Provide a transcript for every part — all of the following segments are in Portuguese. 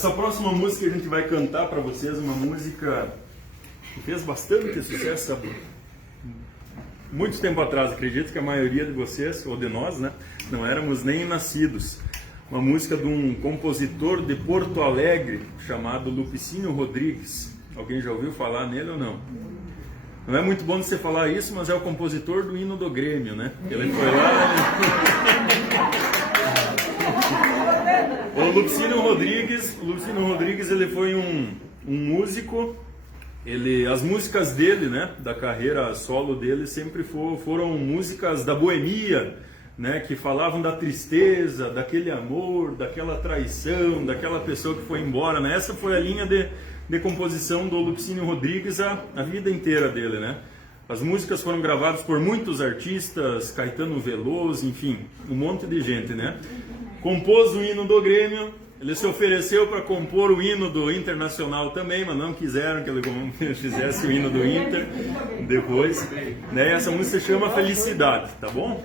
Essa próxima música que a gente vai cantar para vocês, uma música que fez bastante sucesso muito tempo atrás. Acredito que a maioria de vocês, ou de nós, né, não éramos nem nascidos. Uma música de um compositor de Porto Alegre chamado Lupicínio Rodrigues. Alguém já ouviu falar nele ou não? Não é muito bom você falar isso, mas é o compositor do hino do Grêmio, né? Ele foi lá... O Lupicínio Rodrigues, ele foi um músico. As músicas dele, né, da carreira solo dele, sempre foram músicas da boemia, né, que falavam da tristeza, daquele amor, daquela traição, daquela pessoa que foi embora, né? Essa foi a linha de composição do Lupicínio Rodrigues a vida inteira dele, né? As músicas foram gravadas por muitos artistas, Caetano Veloso, enfim, um monte de gente, né? Compôs o hino do Grêmio. Ele se ofereceu para compor o hino do Internacional também, mas não quiseram que ele fizesse o hino do Inter depois, né? Essa música se chama Felicidade, tá bom?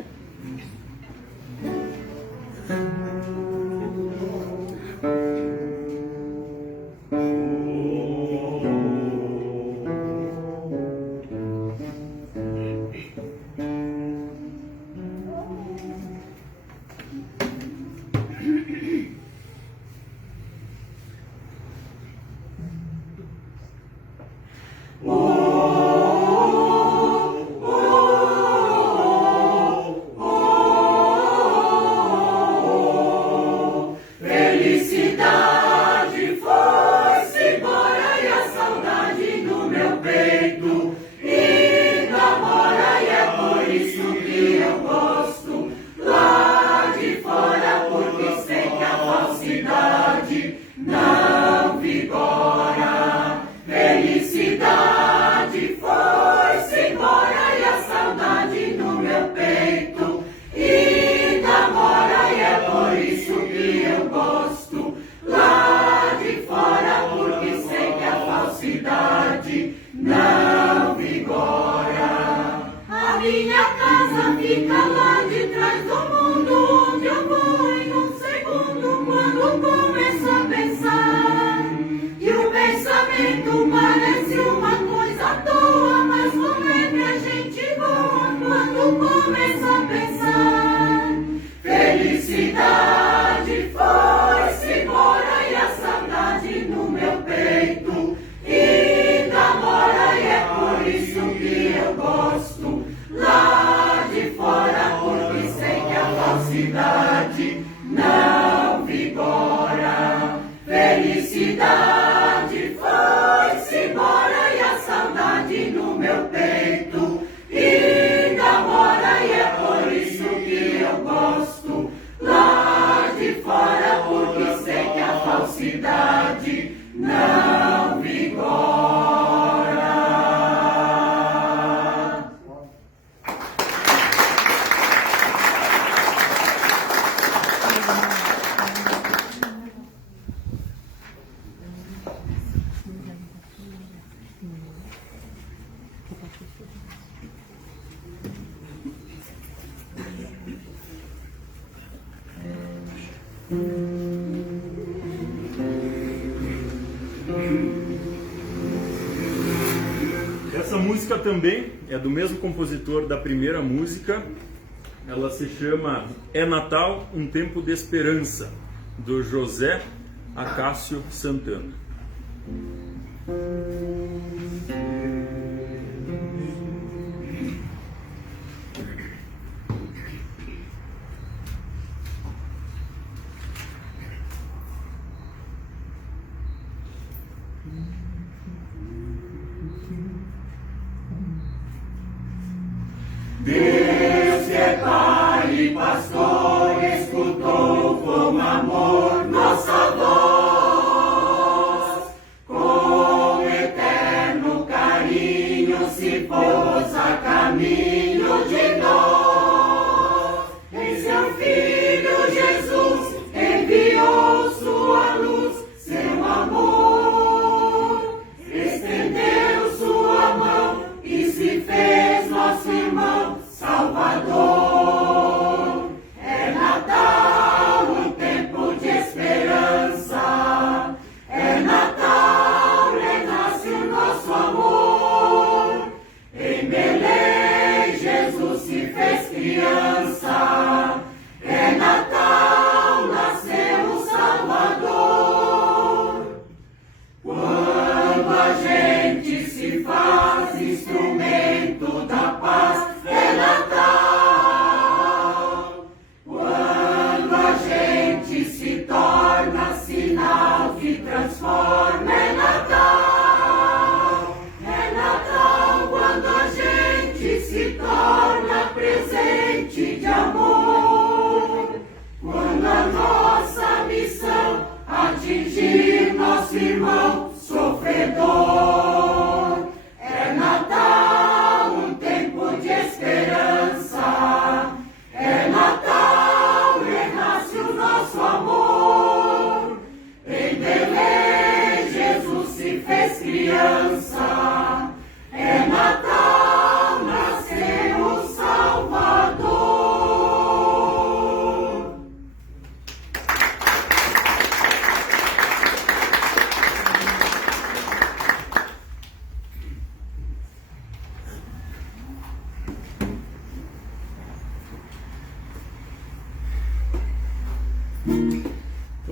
Essa música também é do mesmo compositor da primeira música. Ela se chama É Natal, um Tempo de Esperança, do José Acácio Santana. Deus que é Pai e Pastor, escutou com amor nossa voz, com eterno carinho se pôs a caminho de nós. Em seu Filho Jesus enviou sua luz, seu amor, estendeu sua mão e se fez nosso irmão Salvador.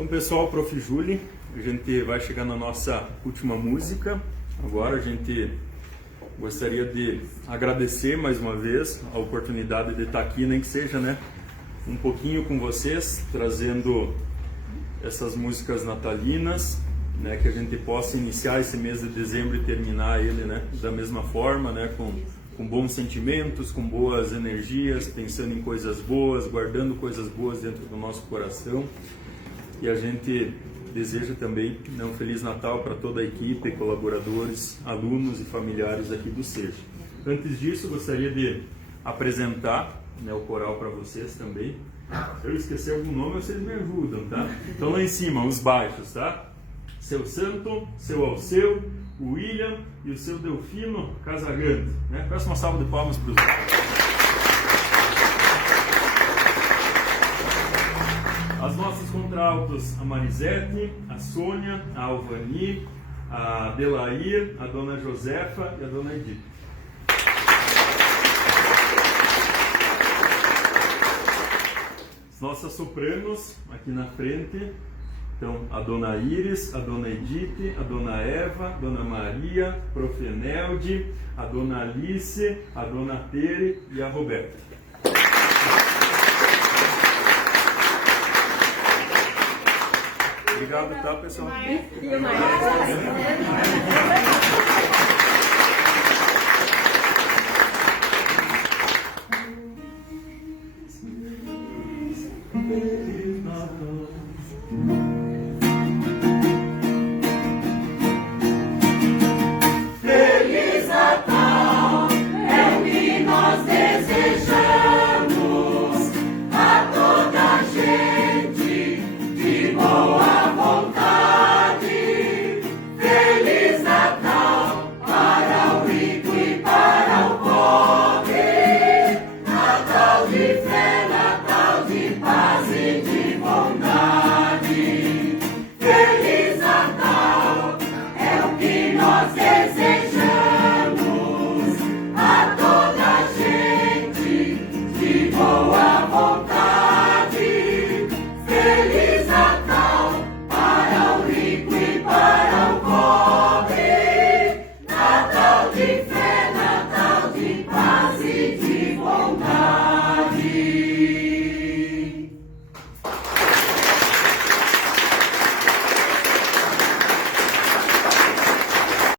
Então, pessoal, Prof. Júlio, a gente vai chegar na nossa última música. Agora a gente gostaria de agradecer mais uma vez a oportunidade de estar aqui, nem que seja, né, um pouquinho com vocês, trazendo essas músicas natalinas, né, que a gente possa iniciar esse mês de dezembro e terminar ele, né, da mesma forma, né, com bons sentimentos, com boas energias, pensando em coisas boas, guardando coisas boas dentro do nosso coração. E a gente deseja também um Feliz Natal para toda a equipe, colaboradores, alunos e familiares aqui do SEJA. Antes disso, gostaria de apresentar, né, o coral para vocês também. Se eu esquecer algum nome, vocês me ajudam, tá? Então lá em cima, os baixos, tá? Seu Santo, seu Alceu, o William e o seu Delfino Casagrande, né? Peço uma salva de palmas para os baixos. As nossas contraltos, a Marisete, a Sônia, a Alvani, a Adelair, a dona Josefa e a dona Edith. As nossas sopranos aqui na frente, então a dona Iris, a dona Edith, a dona Eva, a dona Maria, Prof. Enelde, a dona Alice, a dona Tere e a Roberta. Obrigado, tá, pessoal? E o maestro? Feliz Natal.